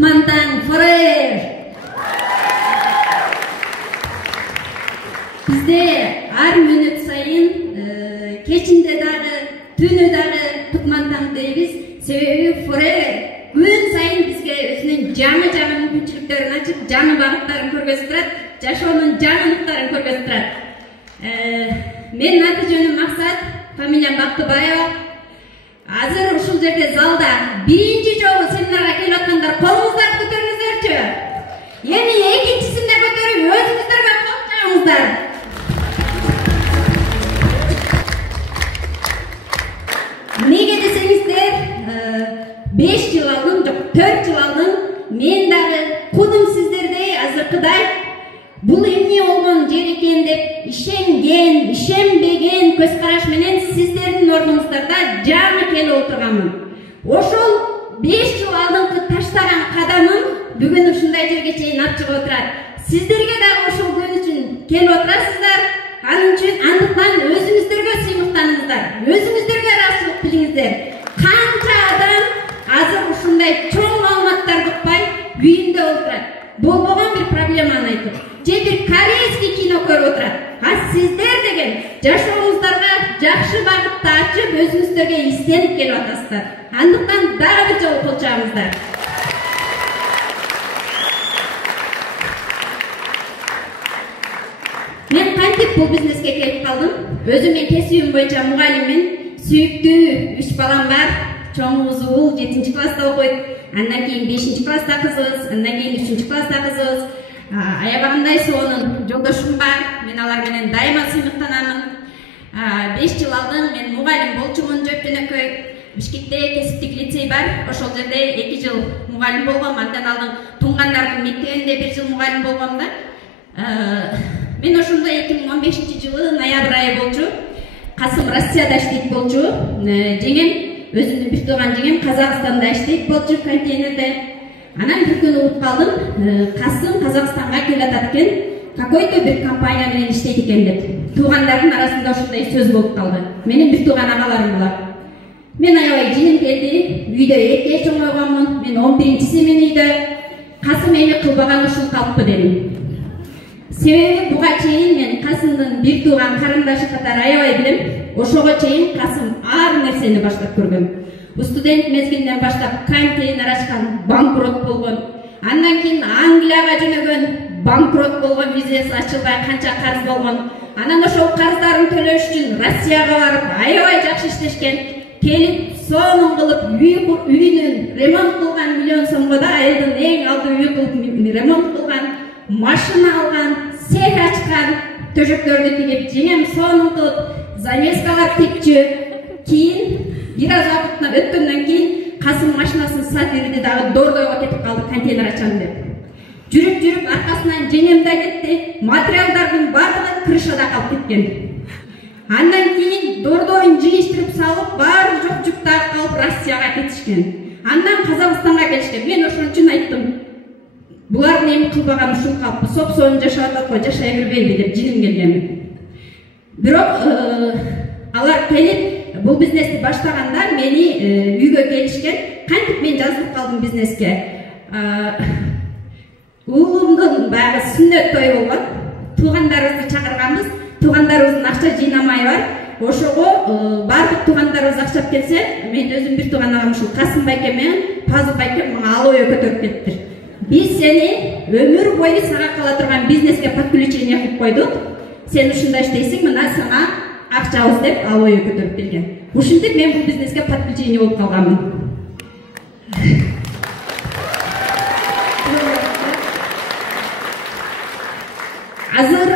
Тукмантан forever. Bizde ар мүнөт сайын кечинде дагы, түнү дагы Тукмантан дейбиз. Себеби forever күн сайын бизге өзүнүн жаңы мүмкүнчүлүктөрүн ачып, жаңы багыттарын көргөзүп турат, жашоонун жаңылыктарын көргөзүп турат. Менин аты жөнүм Максат, фамилиям Бактыбаева. Азыр ушул жерде залда биринчи жолу семинарга келип аткандар колуңуздарды көтөрүңүздөрчү. Эми экинчисинде көтөрүп өзүңүздөргө кол чабыңыздар. Неге десеңиздер, 5 жыл алдын, жок 4 жыл алдын мен дагы кудум сиздердей азыркыдай бул эмне болгон жер экен деп ишенген, ишенбеген көз караш менен сиздердин ордуңуздарда жаңы келип отурганмын. Ошол 5 жыл алдыңкы таштаган кадамым бүгүн ушундай жерге чейин алып чыгып отурат. Сиздерге дагы ошол күн үчүн келип отурасыздар. Андыктан өзүңүздөргө сыймыктаныңыздар, өзүңүздөргө ыраазычылык билиңиздер. Канча адам азыр ушундай чоң маалыматтарды укпай үйүндө отурат. Болбогон бир проблеманы айтып, же бир корейский кино көрүп отурат. А сиздер деген жашооңуздарга жакшы багытты ачып, өзүңүздөргө изденип келип атасыздар. Андыктан дагы бир жолу кол чабыңыздар. Мен кантип бул бизнеске келип калдым? Өзүм мен кесибим боюнча мугалиммин. Сүйүктүү 3 балам бар. Чоңубуз уул 7 класста окуйт. Андан кийин 5 класста кызыбыз, андан кийин 3 класста кызыбыз. Аябагандай сонун жолдошум бар. Мен алар менен дайыма сыймыктанамын. 5 жыл алдын мен мугалим болчумун, жөнөкөй Бишкекте кесиптик лицей бар. Ошол жерде 2 жыл мугалим болгом. Андан алдын Тунгандардын мектебинде 1 жыл мугалим болгом да. Мен ошондо 2015-жылы ноябрь айы болчу. Касым Россияда иштейт болчу. Жеңем, өзүмдүн бир тууган жеңем Казакстанда иштейт болчу контейнерде. Анан бир күнү угуп калдым, Касым Казакстанга келип атат экен, какой-то бир компания менен иштейт экен деп. Туугандардын арасында ошондой сөз болуп калды. Менин бир тууган агаларым бар. Мен аябай жиним келди, үйдө эрке чоңойгонмун. Мен 11-симин үйдө. Касым эми кылбаган ушул калппы дедим. Себеби буга чейин мен Касымдын бир тууган карындашы катары аябай билем. Ошого чейин Касым ар нерсени баштап көргөн. Студент мезгилинен баштап контейнер ачкан, банкрот болгон. Андан кийин Англияга жөнөгөн, банкрот болгон, визасы ачылбай канча карыз болгон. Анан ошол карыздарын төлөш үчүн Россияга барып, аябай жакшы иштешкен. Келип, сонун кылып, үйүнүн ремонт кылган, миллион сомго да айылдын эң алды үй кылып ремонт кылган, машина алган, сек ачкан, төшөктөрдү тигип, жеңем сонун кылып, замескалар тикчү. Кийин бир аз убакыттан өткөндөн кийин Касым машинасын сатып берди дагы Дордойго кетип калды контейнер ачам деп. Жүрүп аркасынан жеңем да кетти, материалдардын баардыгы крышада калып кеткен. Андан кийин Дордойун жыйыштырып салып, баары жок жүктар калып Россияга кетишкен. Андан Казакстанга келишкен. Мен ошон үчүн айттым. Булардын эми кылбаган ушул калпы, соп-сонун жашап атат го, жашай бербейби деп жиним келген. Бирок алар келип бул бизнести баштагандар мени үйгө келишкен. Кантип мен жазылып калдым бизнеске. Уулумдун баягы сүннөт тою болгон. Туугандарыбызды чакырганбыз. Туугандарыбыздын акча жыйнамай бар. Ошого бардык туугандарыбыз акчап келсе, мен өзүм бир тууган агам ушул Касым байке менен Пазыл байке мага алып көтөрүп кетти. Биз сени өмүр бою сага кала турган бизнеске подключение кылып койдук. Сен ушундай иштейсиң, мына сага акчабыз деп алып көтөрүп келген. Ушинтип мен бул бизнеске подключение болуп калганмын. Азыр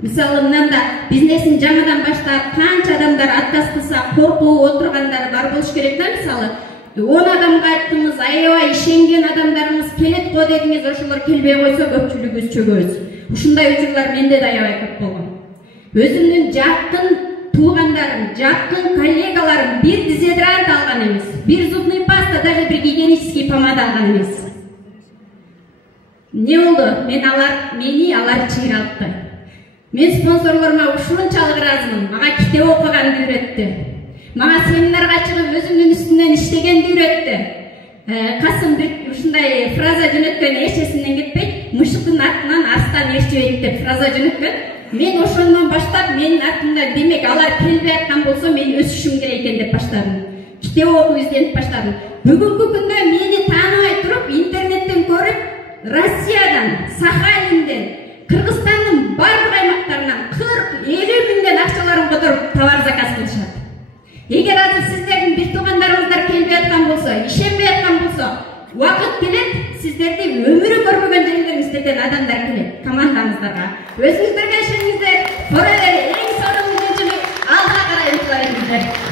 мисалы мында бизнесин жаңадан баштап канча адамдар отказ кылса коркуп отургандар бар болуш керек да. Мисалы 10 адамга айттыңыз, аябай ишенген адамдарыңыз келет го дедиңиз, ошолор келбей койсо көпчүлүгүбүз чөгөбүз. Ушундай учурлар менде да аябай көп болгон. Өзүмдүн жакын туугандарым, жакын коллегаларым бир дезодорант алган эмес, бир зубный паста, даже бир гигиенический помада алган эмес. Не болду? Мени алар чыйралтты. Мен спонсорлорума ушунчалык ыраазымын. Мага китеп окуганды үйрөттү. Мага семинарга чыгып өзүмдүн үстүнөн иштегенди үйрөттү. Касымбек ушундай фраза жөнөткөн эшесинен кетпейт. Мышыктын артынан арстан ээрчибейт деп фраза жөнөткөн. Мен ошондон баштап менин артымда демек алар келбей аткан болсо мен өсүшүм керек экен деп баштадым. Китеп окуп изденип баштадым. Бүгүнкү күндө мени тааныбай туруп интернеттен көрүп, Россиядан, Сахалинден, Кыргызстандын бардык аймактарынан 40-50 миңден акчаларын которуп товар заказ кылышат. Эгер азыр сиздердин бир туугандарыңыздар келбей аткан болсо, ишенбей аткан болсо, убакыт келет, сиздерди өмүрү көрбөгөн жерлериңизден адамдар келет, командаңыздарга. Өзүңүздөргө ишениңиздер, Forever эң сонун мүнөчүлүк алдыга карай умтула бериңиздер.